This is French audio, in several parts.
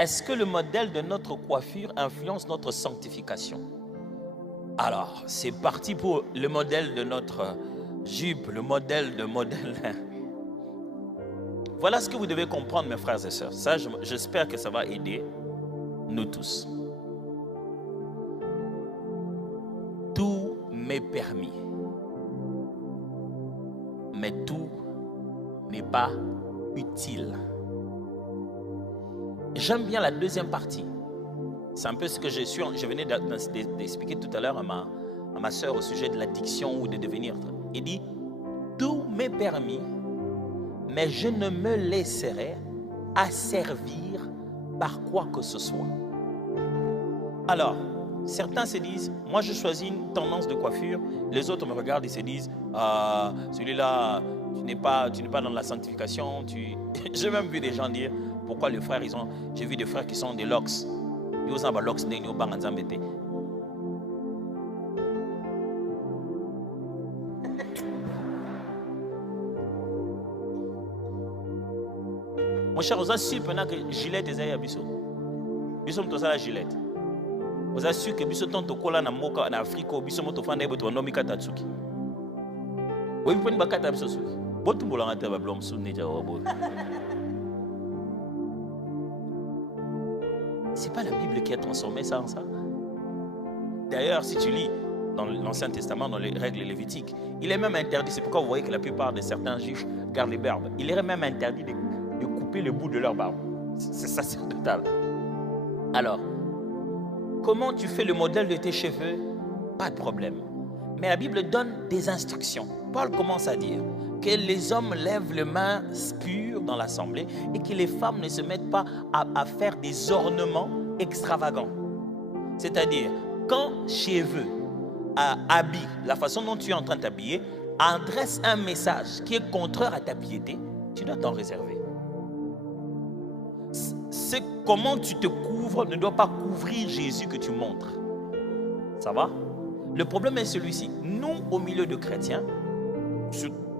Est-ce que le modèle de notre coiffure influence notre sanctification? Alors, c'est parti pour le modèle de notre jupe, le modèle de modèle. Voilà ce que vous devez comprendre, mes frères et sœurs. Ça, j'espère que ça va aider nous tous. Tout m'est permis, mais tout n'est pas utile. J'aime bien la deuxième partie. C'est un peu ce que je venais d'expliquer tout à l'heure à ma soeur au sujet de l'addiction ou de devenir. Il dit, tout m'est permis, mais je ne me laisserai asservir par quoi que ce soit. Alors, certains se disent, moi je choisis une tendance de coiffure, les autres me regardent et se disent, celui-là, tu n'es pas dans la sanctification. J'ai même vu des gens dire, pourquoi les frères, j'ai vu des frères qui sont des locks. Ils ont des locks, ils ont des locks. Mon cher, vous avez su que Gillette est à Bissot. Bissot, tu as la Gillette. Vous avez su que Bissot, tu as na moka en Afrique, Bissot, tu as un nomi Katatsuki. Oui, vous pouvez pas Katatsuki. Bon, tu m'as dit que tu as c'est pas la Bible qui a transformé ça en ça. D'ailleurs, si tu lis dans l'Ancien Testament, dans les règles lévitiques, il est même interdit, c'est pourquoi vous voyez que la plupart de certains juifs gardent les barbes. Il est même interdit de couper le bout de leur barbe. C'est sacerdotal. Alors, comment tu fais le modèle de tes cheveux? Pas de problème. Mais la Bible donne des instructions. Paul commence à dire que les hommes lèvent les mains pures dans l'assemblée et que les femmes ne se mettent pas à faire des ornements extravagants. C'est-à-dire, quand cheveux, habits, la façon dont tu es en train de t'habiller, adresse un message qui est contraire à ta piété, tu dois t'en réserver. C'est comment tu te couvres ne doit pas couvrir Jésus que tu montres. Ça va? Le problème est celui-ci. Nous, au milieu de chrétiens,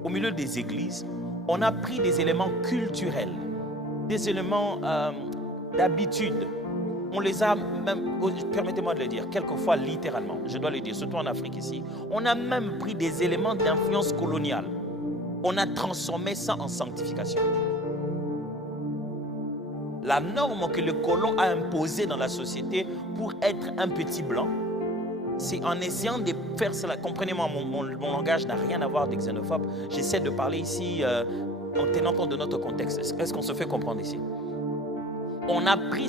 au milieu des églises, on a pris des éléments culturels, des éléments d'habitude. On les a même, permettez-moi de le dire, quelquefois littéralement, je dois le dire, surtout en Afrique ici, on a même pris des éléments d'influence coloniale. On a transformé ça en sanctification. La norme que le colon a imposée dans la société pour être un petit blanc, c'est en essayant de faire cela. Comprenez-moi, mon langage n'a rien à voir avec xénophobe. J'essaie de parler ici en tenant compte de notre contexte. Est-ce qu'on se fait comprendre ici? On a pris